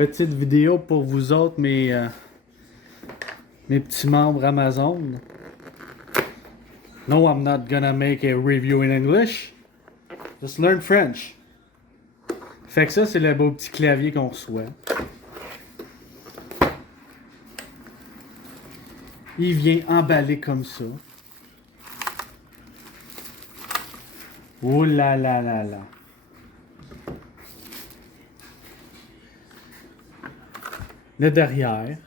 Petite vidéo pour vous autres, mes petits membres Amazon. No, I'm not gonna make a review in English. Just learn French. Fait que ça, c'est le beau petit clavier qu'on reçoit. Il vient emballé comme ça. Oh là là là là. Le derrière.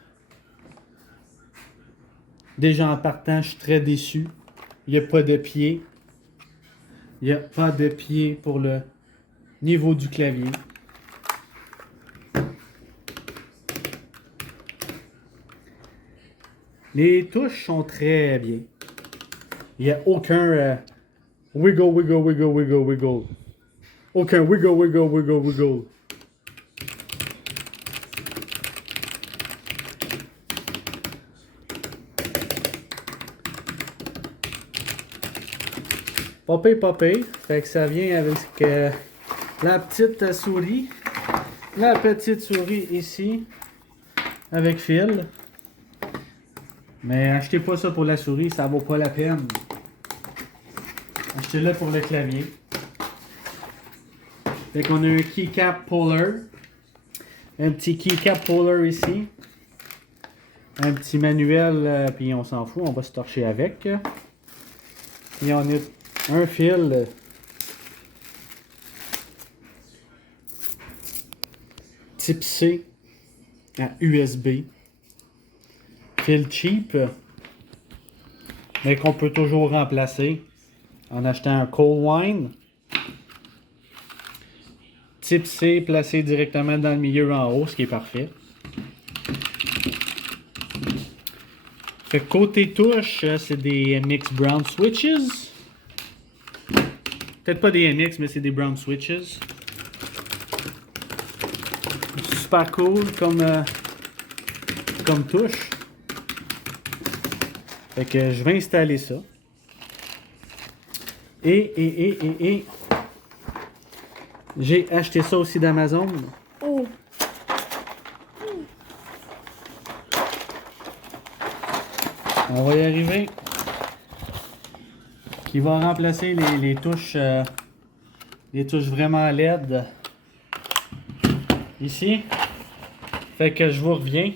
Déjà en partant, je suis très déçu. Il n'y a pas de pied. Il n'y a pas de pied pour le niveau du clavier. Les touches sont très bien. Il n'y a aucun wiggle, wiggle, wiggle, wiggle, wiggle. Aucun wiggle, wiggle, wiggle, wiggle. Popé. Fait que ça vient avec la petite souris. La petite souris ici. Avec fil. Mais achetez pas ça pour la souris, ça vaut pas la peine. Achetez-le pour le clavier. Fait qu'on a un keycap puller. Un petit keycap puller ici. Un petit manuel, puis on s'en fout, on va se torcher avec. Et on a un fil type C à USB. Fil cheap, mais qu'on peut toujours remplacer en achetant un cold wine. Type C placé directement dans le milieu en haut, ce qui est parfait. Fait que côté touche, c'est des MX Brown Switches. Peut-être pas des MX, mais c'est des Brown Switches. Super cool comme touche. Fait que je vais installer ça. Et j'ai acheté ça aussi d'Amazon. Oh. On va y arriver. Qui va remplacer les touches vraiment LED ici. Fait que je vous reviens.